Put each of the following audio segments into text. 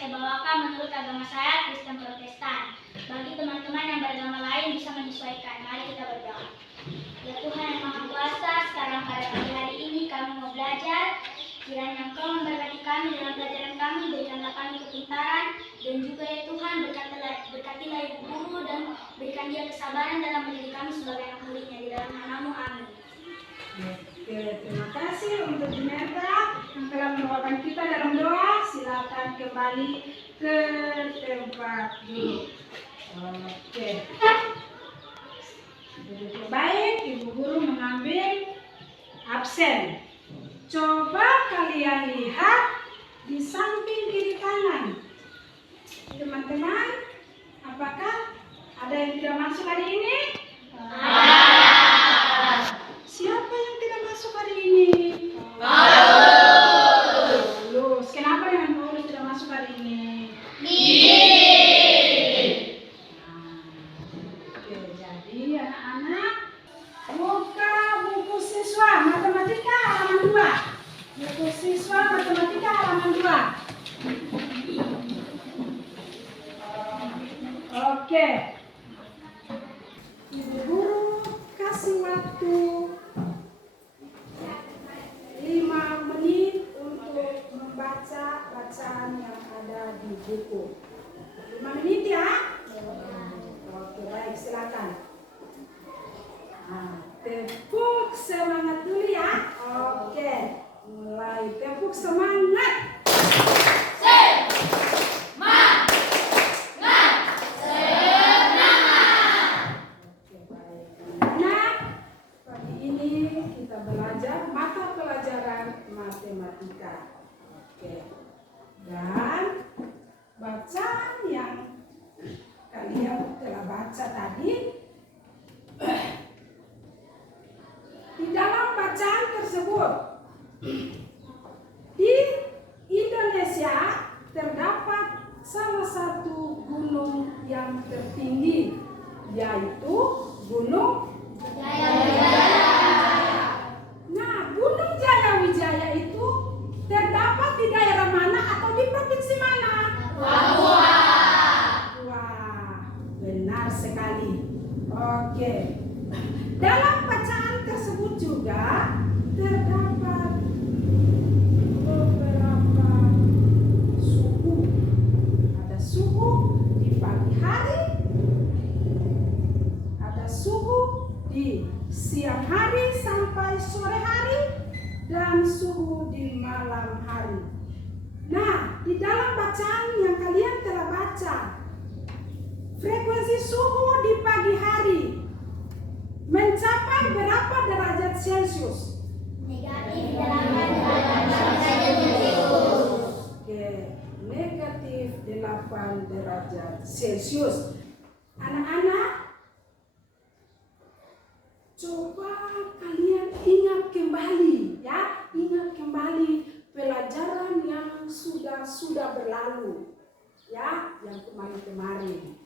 saya bawakan menurut agama saya, Kristen Protestan. Bagi teman-teman yang beragama lain bisa menyesuaikan. Mari kita berdoa. Ya Tuhan yang Maha Kuasa, sekarang pada pagi hari ini kami mau belajar. Kiranya Engkau memberkati kami dalam pelajaran kami, berikanlah kami kepintaran, dan juga ya Tuhan berkatilah Ibu Guru dan berikan dia kesabaran dalam mendidik kami sebagai anak muridnya. Di dalam nama-Mu, amin. Oke, terima kasih untuk Dinerta yang telah membawakan kita dalam doa. Silakan kembali ke tempat duduk. Oke. Baik, Ibu Guru mengambil absen. Coba kalian lihat di samping kiri kanan. Teman-teman, apakah ada yang tidak masuk hari ini? Siapa yang tidak masuk hari ini? Paulus. Kenapa dengan Paulus tidak masuk hari ini? Oke, jadi anak-anak buka buku siswa matematika halaman 2. Buku siswa matematika halaman 2. Oke. Ibu Guru kasih waktu 5 menit untuk membaca bacaan yang ada di buku. 5 menit ya? Oke, baik, silakan. Tepuk semangat dulu ya. Oke, mulai tepuk semangat. Belajar mata pelajaran matematika. Oke. Dan bacaan yang kalian telah baca tadi, di dalam bacaan tersebut di Indonesia terdapat salah satu gunung yang tertinggi, yaitu Gunung Jayawijaya. Nah, Gunung Jayawijaya itu terdapat di daerah mana atau di provinsi mana? Papua. Wah, benar sekali. Oke. Dalam bacaan tersebut juga terdapat beberapa suhu. Ada suhu di pagi hari, ada suhu di siang hari sampai sore hari, dan suhu di malam hari. Nah, di dalam bacaan yang kalian telah baca, frekuensi suhu di pagi hari mencapai berapa derajat Celcius? Negatif 8 derajat Celcius. Oke, negatif 8 derajat Celcius. Anak-anak, coba kalian ingat kembali ya, ingat kembali pelajaran yang sudah berlalu ya, yang kemarin-kemarin.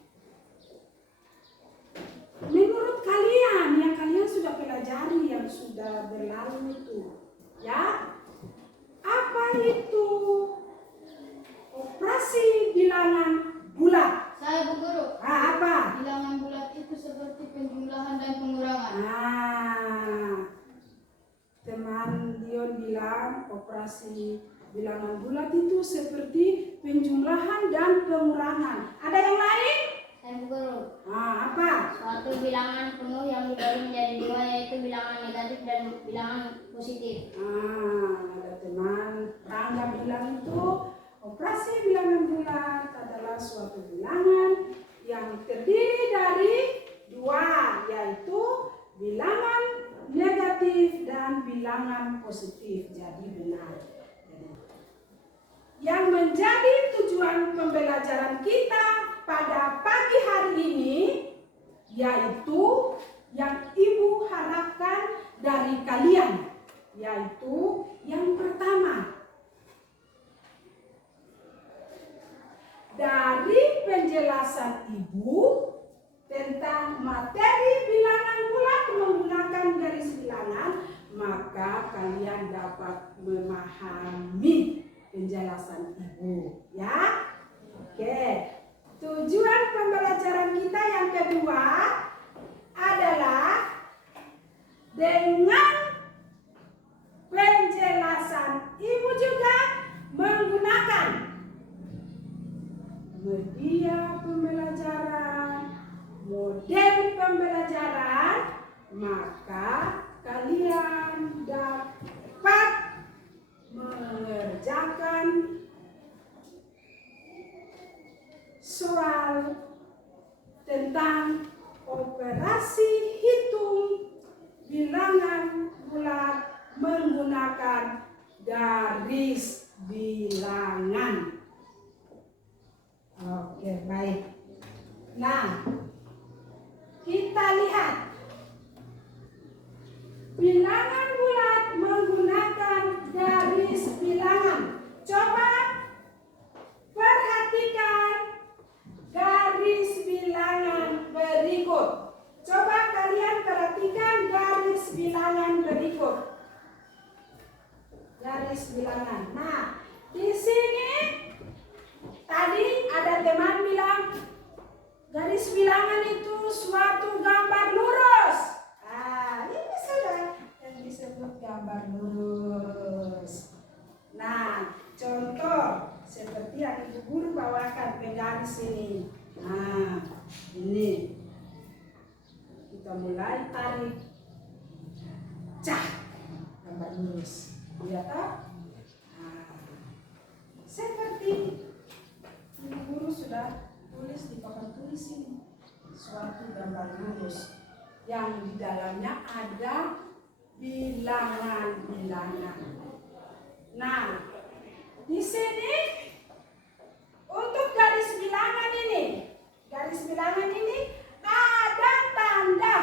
Menurut kalian yang kalian sudah pelajari yang sudah berlalu itu ya, apa itu operasi bilangan bulat? Saya Bu Guru. Apa? Bilangan bulat itu seperti penjumlahan dan pengurangan. Teman Dion bilang operasi bilangan bulat itu seperti penjumlahan dan pengurangan. Ada yang lain? Saya Bu Guru. Apa? Suatu bilangan penuh yang dibagi menjadi 2, yaitu bilangan negatif dan bilangan positif. Ada teman Rangga bilang itu operasi bilangan bulat adalah suatu bilangan yang terdiri dari 2, yaitu bilangan negatif dan bilangan positif. Jadi benar. Yang menjadi tujuan pembelajaran kita pada pagi hari ini, yaitu yang Ibu harapkan dari kalian, yaitu yang pertama, dari penjelasan Ibu tentang materi bilangan bulat menggunakan garis bilangan, maka kalian dapat memahami penjelasan Ibu, ya. Oke, tujuan pembelajaran kita yang kedua adalah dengan penjelasan ibu juga menggunakan media pembelajaran, model pembelajaran, maka kalian dapat mengerjakan soal tentang operasi hitung bilangan bulat menggunakan garis bilangan. Oke, baik. Nah, kita lihat bilangan bulat menggunakan garis bilangan. Coba perhatikan garis bilangan berikut. Coba kalian perhatikan garis bilangan berikut. Garis bilangan. Nah, di sini tadi ada teman bilang garis bilangan itu suatu gambar lurus. Ini sudah yang disebut gambar lurus. Nah, contoh seperti yang ibu guru bawakan penggaris ini. Nah, ini kita mulai tarik, cak, gambar lurus. Lihat tak? Nah, seperti ibu guru sudah tulis di papan tulis ini suatu gambar lurus yang di dalamnya ada bilangan-bilangan. Nah, di sini untuk garis bilangan ini ada tanda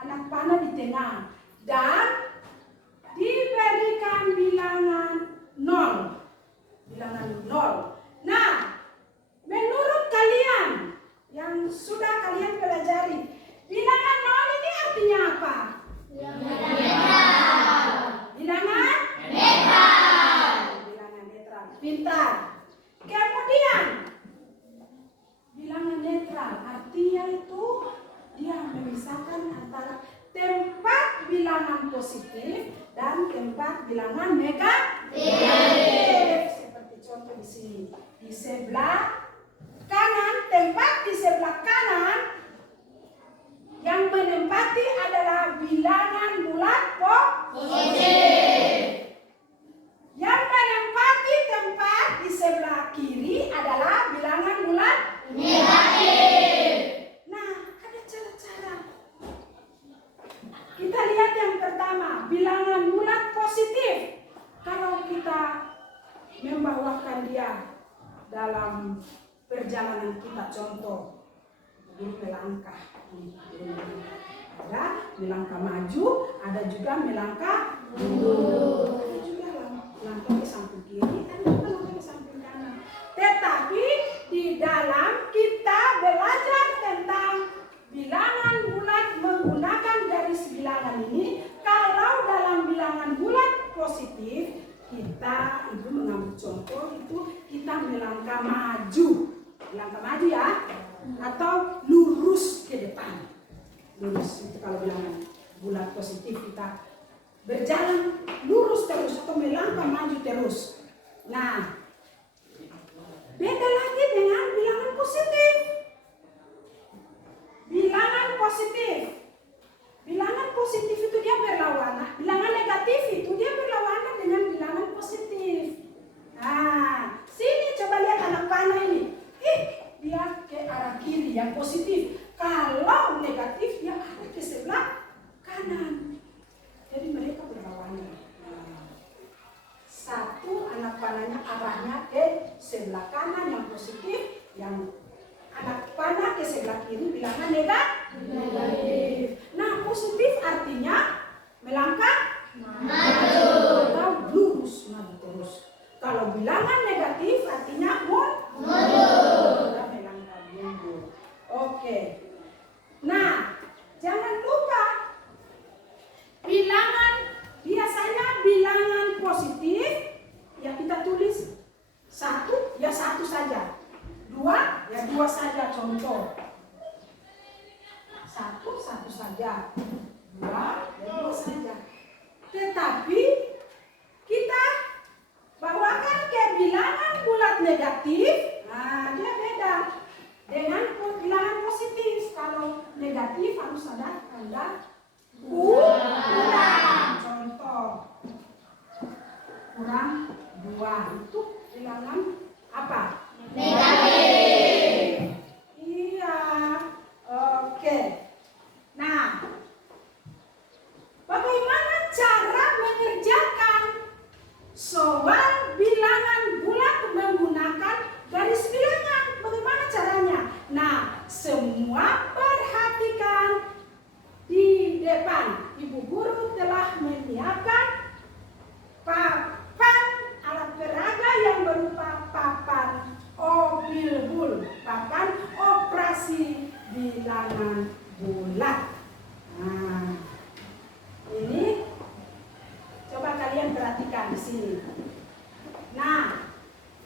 anak panah di tengah dan diberikan bilangan 0. Bilangan 0. Nah, menurut kalian yang sudah kalian pelajari, bilangan 0 ini artinya apa? Bilangan netral. Bilangan netral. Pintar. Kemudian bilangan netral artinya itu dia memisahkan antara tempat bilangan positif dan tempat bilangan negatif. Seperti contoh di sini. Di sebelah kanan, tempat di sebelah kanan yang menempati adalah bilangan bulat positif. Yang menempati tempat di sebelah kiri adalah bilangan bulat negatif. Nah, ada cara-cara. Kita lihat yang pertama, bilangan bulat positif. Kalau kita membawakan dia dalam perjalanan kita, contoh melangkah, ada melangkah maju, ada juga melangkah mundur, ada juga langkah ke samping kiri, ada juga langkah ke samping kanan. Tetapi di dalam kita belajar tentang bilangan bulat menggunakan garis bilangan ini, kalau dalam bilangan bulat positif kita itu mengambil contoh itu kita melangkah maju ya, atau lurus ke depan. Lurus itu kalau bilangan bulat positif, kita berjalan lurus terus atau melangkah maju terus. Nah, beda lagi dengan bilangan positif. Bilangan positif itu dia berlawanan. Bilangan negatif itu dia berlawanan dengan bilangan positif. Nah, sini coba lihat anak panah ini. Dia ke arah kiri yang positif. Kalau negatif dia ada ke sebelah kanan. Jadi mereka berlawanan. Satu anak panahnya arahnya ke sebelah kanan yang positif, yang anak panah ke sebelah kiri bilangan negatif. Nah, positif artinya melangkah maju atau lurus maju terus. Kalau bilangan negatif artinya mundur. Melangkah mundur. Oke. Nah, jangan lupa biasanya bilangan positif ya kita tulis 1 ya ya satu saja. Dua, ya dua saja contoh. Satu saja. Dua, ya dua saja. Tetapi kita bawakan ke bilangan bulat negatif, nah dia beda dengan bilangan positif. Kalau negatif harus ada tanda kurang. Contoh, kurang 2 itu bilangan apa? Negatif. Iya, oke. Nah, bagaimana cara mengerjakan soal bilangan bulat menggunakan garis bilangan? Bagaimana caranya? Nah, semua perhatikan di depan. Ibu guru telah menyiapkan papan alat peraga yang berupa papan obilbul, papan operasi bilangan bulat. Nah, ini coba kalian perhatikan di sini. Nah,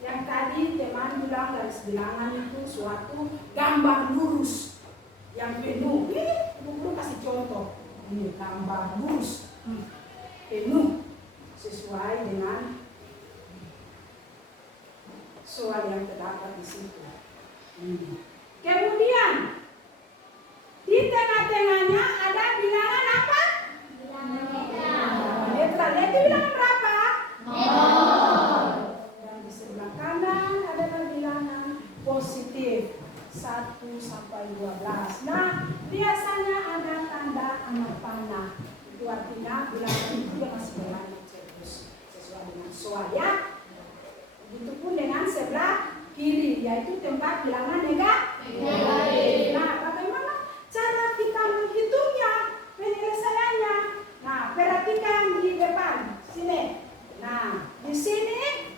yang tadi teman bilang garis bilangan itu suatu gambar lurus yang penuh. Ini ibu guru kasih contoh. Ini gambar lurus penuh sesuai dengan soal yang terdapat di situ. Kemudian di tengah-tengahnya ada bilangan apa? Netral. Itu bilangan berapa? 0. Dan di sebelah kanan adalah bilangan positif 1 sampai 12. Nah, biasanya ada tanda anak panah. Itu artinya bilangan itu yang masih berlanjut terus sesuai dengan soal ya. Begitupun dengan sebelah kiri, yaitu tempat bilangan negatif. Nah, bagaimana cara kita menghitungnya, penyelesaiannya? Nah, perhatikan di depan sini. Nah, di sini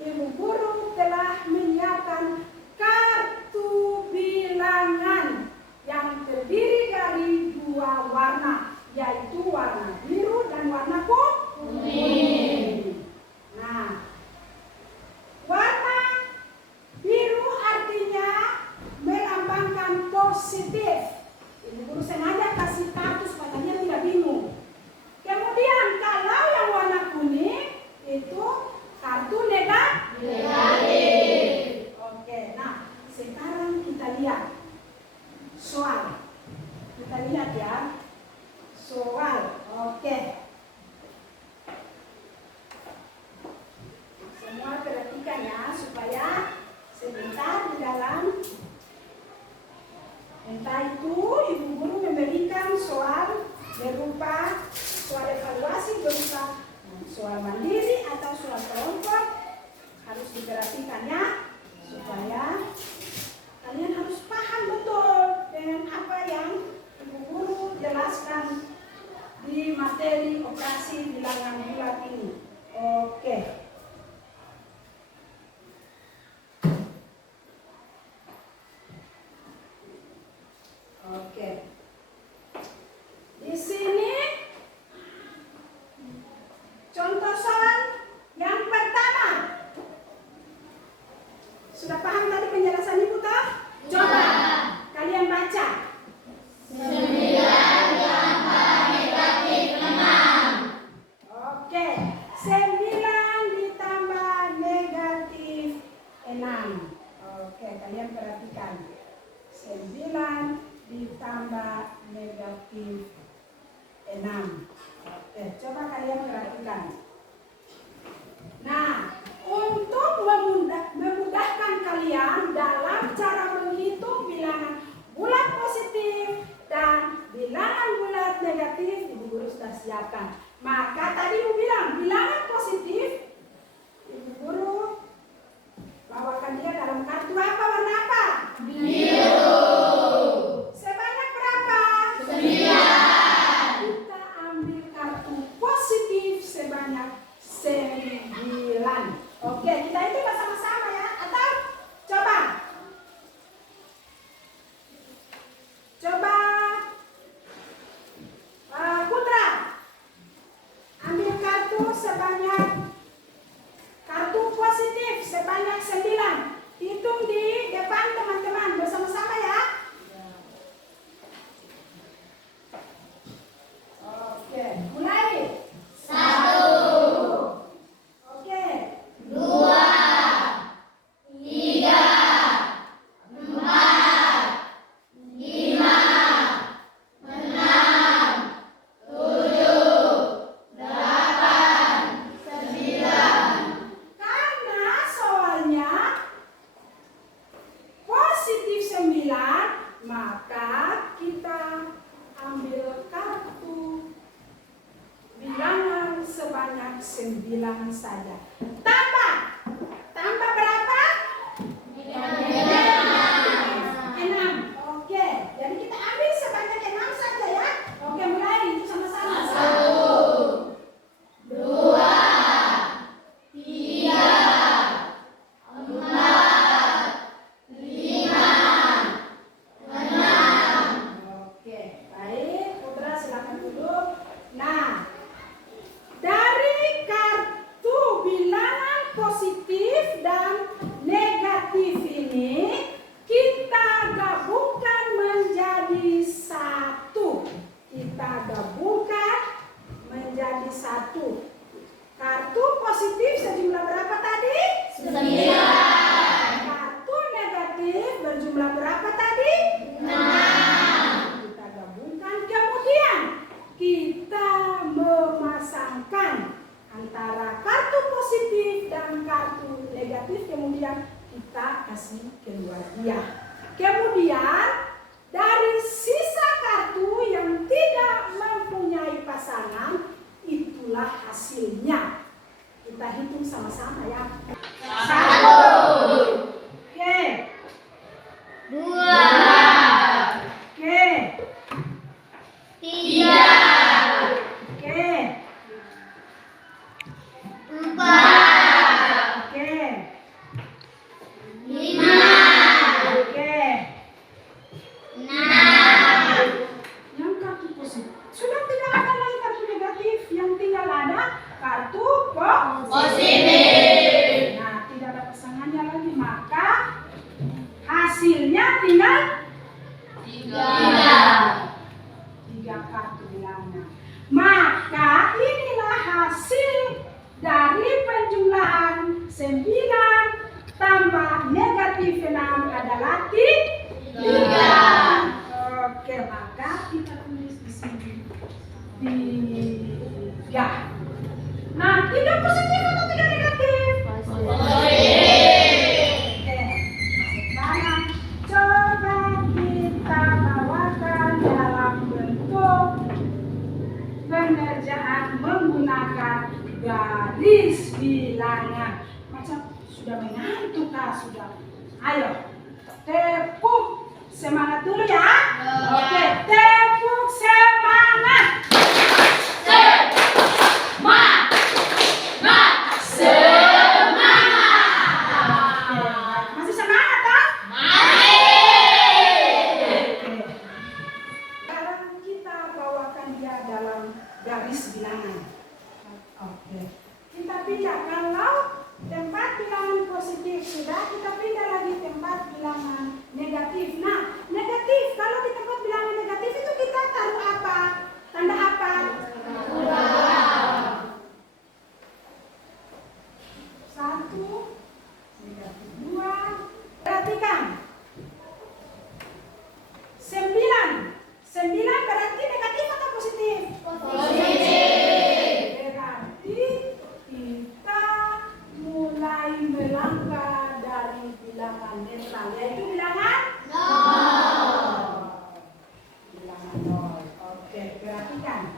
ibu guru telah menyiapkan kartu bilangan yang terdiri dari 2 warna, yaitu warna biru dan warna kuning. Nah, warna biru artinya melambangkan positif. Ibu guru sengaja kasih kartu supaya kalian tidak bingung. Kemudian kalau yang warna kuning itu kartu negatif. Oke, nah sekarang kita lihat soal. Kita lihat ya soal. Oke. Semua perhatikan ya supaya sebentar di dalam entah itu ibu guru memberikan soal berupa soal evaluasi berupa soal mandiri atau soal kelompok, harus diperhatikan ya supaya kalian harus paham betul dengan apa yang ibu guru jelaskan di materi operasi bilangan bulat ini. Oke. Oke. Di sini contoh soal yang pertama. Sudah paham tadi penjelasan ibu toh? Coba kalian baca. 9 tambah negatif 6. Oke, 9 ditambah negatif 6. Oke, kalian perhatikan. 9 ditambah negatif 6. Oke, coba kalian perhatikan. 9 saja. Tambah berapa? 6. Oke, jadi kita ambil sebanyak 6 saja ya. Oke, mulai itu sama-sama. 1, 2, 3, 4, 5, 6. Oke, baik. Putra silakan duduk. Nah, dari kartu bilangan positif dan negatif ini kita gabungkan menjadi satu. Kartu positif sejumlah berapa tadi? 9. Kartu negatif berjumlah berapa tadi? 6. Kita gabungkan, kemudian kita memasangkan antara kartu positif dan kartu negatif, kemudian kita kasih keluar dia. Kemudian dari sisa kartu yang tidak mempunyai pasangan, itulah hasilnya. Kita hitung sama-sama ya. 1, Oke. 2, Oke. 3, Oke. 4, Oke. 5, Oke. 6. Yang kartu positif sudah tidak ada lagi kartu negatif, yang tinggal ada kartu Positif. Nah, tidak ada pasangannya lagi, maka hasilnya tinggal 3 kartu bilangan. Maka inilah hasil dari penjumlahan 9 tambah negatif 6 adalah 3. Oke, maka kita tulis di sini 3. Nah, 3 positif atau 3 negatif? Oke, sekarang coba kita bawakan dalam bentuk pengerjaan menggunakan garis bilangan. Macam sudah mengantuk kah? Sudah. Ayo, tepuk semangat dulu ya. Oke, tepuk semangat. Masih semangat kan? Sekarang kita bawakan dia dalam garis bilangan. Oke. Kita pindah, kalau tempat bilangan positif sudah, kita pindah lagi tempat bilangan negatif. Nah, negatif, kalau di tempat bilangan negatif itu kita taruh apa? Tanda apa? Satu, negatif 2. Perhatikan. 9 berarti negatif atau positif? Berarti kita mulai melangkah dari bilangan netral, yaitu bilangan 0. Bilangan 0. Oke, perhatikan.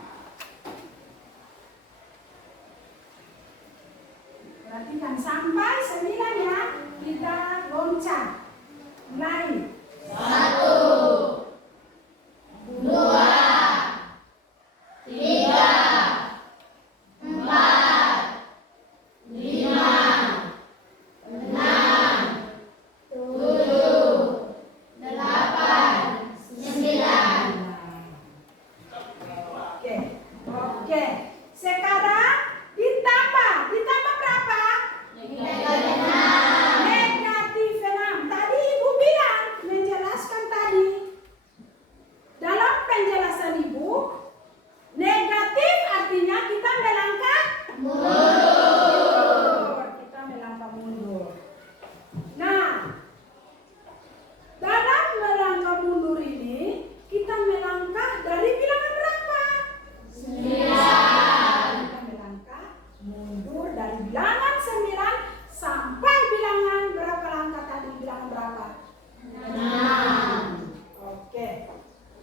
Perhatikan sampai 9 ya. Kita loncat. Mulai. 1, 2, 3, 4, 5, 6, 7, 8, 9. Oke. Sekarang ditambah berapa? Negatif 6. Tadi Ibu bilang, menjelaskan tadi. Dalam penjelasan Ibu, negatif artinya kita melangkah mundur. Kita melangkah mundur. Nah, dalam melangkah mundur ini, kita melangkah dari bilangan berapa? 9. Kita melangkah mundur dari bilangan 9 sampai bilangan berapa langkah tadi? Bilangan berapa? 6. Oke.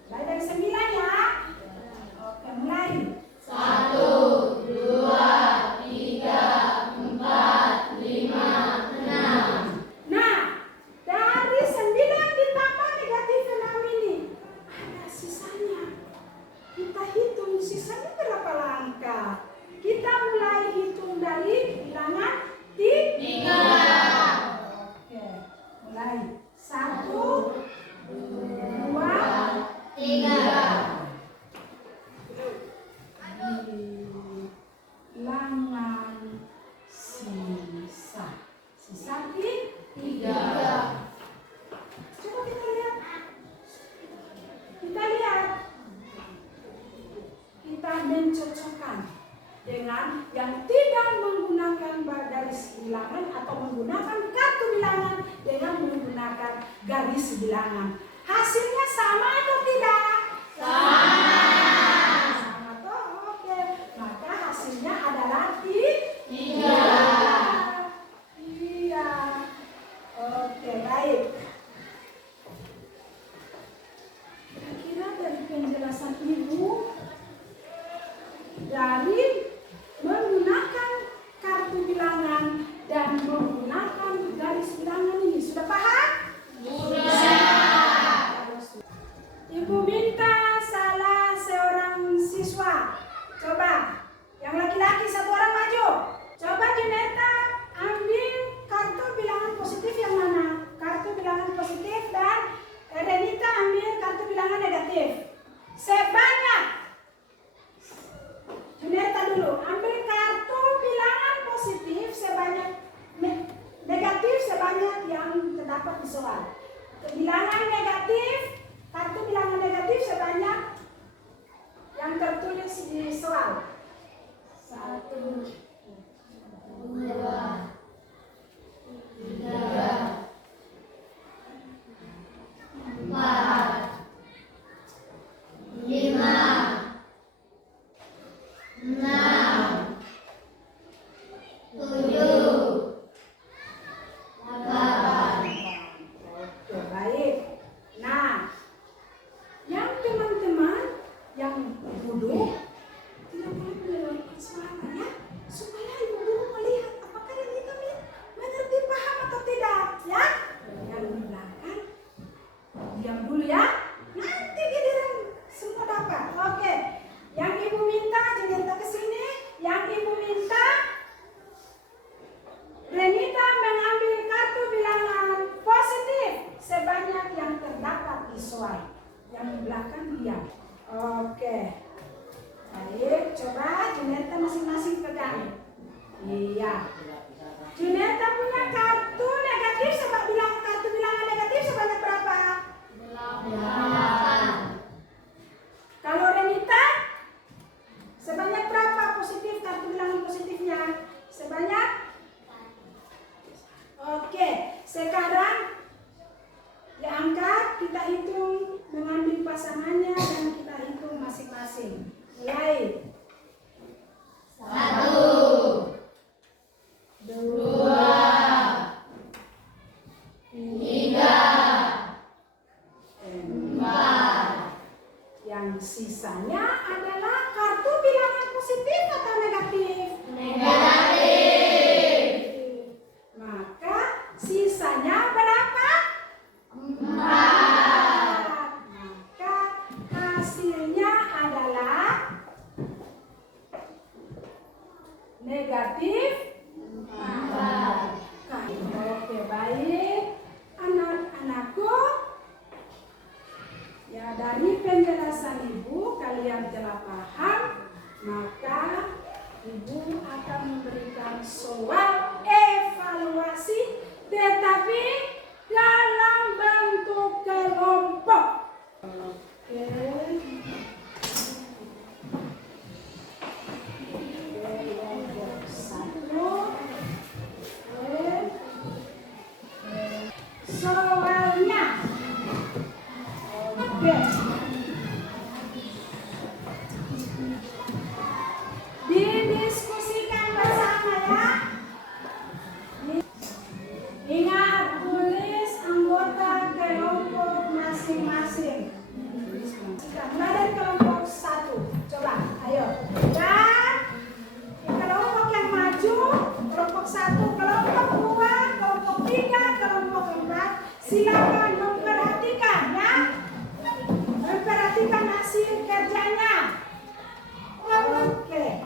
Mulai dari 9 ya. Oke, mulai. 1, 2, 3, garis bilangan atau menggunakan kartu bilangan dengan menggunakan garis bilangan. Hasilnya sama atau tidak? Sama toh? Oke. Maka hasilnya adalah 3. Iya. Oke, baik. Kira-kira dari penjelasan Ibu, dari menggunakan kartu bilangan dan menggunakan garis bilangan ini sudah paham? Ibu minta salah seorang siswa. Coba, yang laki-laki 1 orang maju. Coba Juneta ambil kartu bilangan positif yang mana? Kartu bilangan positif dan Renita ambil kartu bilangan negatif. Sebanyak. Juneta dulu, ambil kartu bilangan positif sebanyak, negatif sebanyak yang terdapat di soal. Bilangan negatif, kartu bilangan negatif sebanyak yang tertulis di soal. 1, 2, 3, 4, 5, 6, 7, 8. Oke, baik. Nah, yang teman-teman yang duduk tidak boleh mengeluarkan suara ya, supaya ibu guru melihat apakah Renita mengerti, paham atau tidak ya. Yang di belakang diam dulu ya, nanti giliran semua dapat. Oke, yang ibu minta Juneta ke sini, yang ibu minta Renita mengambil kartu bilangan positif sebanyak yang terdapat di soal. Yang di belakang diam. Oke. Baik, coba Juneta masing-masing pegang. Iya. Juneta punya kartu negatif kartu bilangan negatif sebanyak berapa? 8. Kalau Renita sebanyak berapa positif kartu bilangan positifnya? Sebanyak? Oke, sekarang diangkat, kita hitung mengambil pasangannya dan kita hitung masing-masing. Mulai. 1, 2, 3, 4. Yang sisanya adalah kartu bilangan positif atau negatif? Negatif. Maka sisanya berapa? 4. Maka hasilnya adalah negatif 4. Oke, baik. Anak-anakku, ya dari penjelasan Ibu kalian telah paham, maka Ibu akan memberikan soal evaluasi tetapi dalam bentuk kelompok. Oke. Kelompok 1. Soalnya. Oke. Didiskusikan bersama ya. Ingat, tulis anggota kelompok masing-masing. Mulai dari kelompok 1. Coba, ayo. Dan kelompok yang maju, kelompok 1, kelompok 2, kelompok 3, kelompok 4. Silakan memperhatikan ya. Memperhatikan hasil kerjanya. Oke.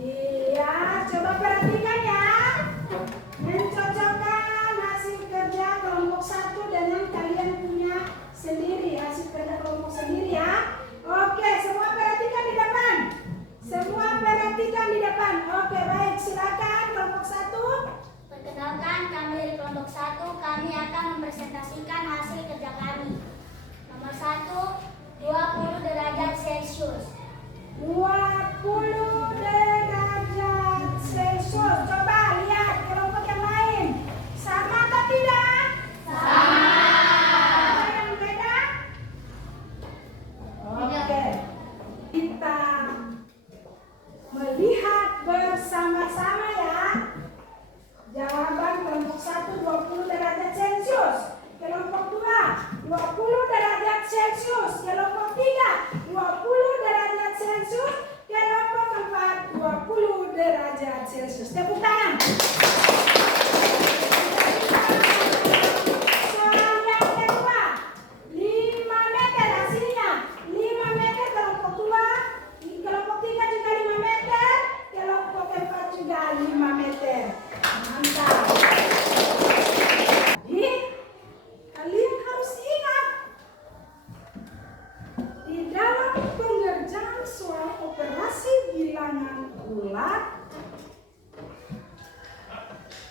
Iya, coba perhatikan ya. Mencocokkan hasil kerja kelompok 1 dengan kalian punya sendiri, hasil kerja kelompok sendiri ya. Oke, semua perhatikan di depan. Semua perhatikan di depan. Oke, baik, silakan kelompok 1. Perkenalkan, kami dari kelompok 1, kami akan mempresentasikan Yesus. Tepuk tangan. Soal yang kedua, 5 meter hasilnya. 5 meter kelompok 2, kelompok 3 juga 5 meter, kelompok 4 juga 5 meter. Mantap. Jadi, kalian harus ingat, di dalam pengerjaan soal operasi bilangan bulat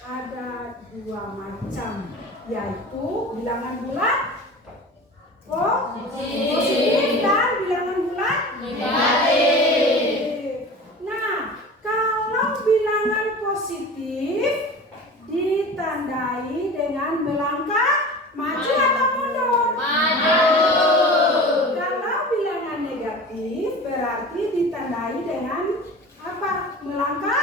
ada 2 macam, yaitu bilangan bulat positif dan bilangan bulat negatif. Nah, kalau bilangan positif ditandai dengan melangkah maju atau mundur? Kalau bilangan negatif berarti ditandai dengan apa? Melangkah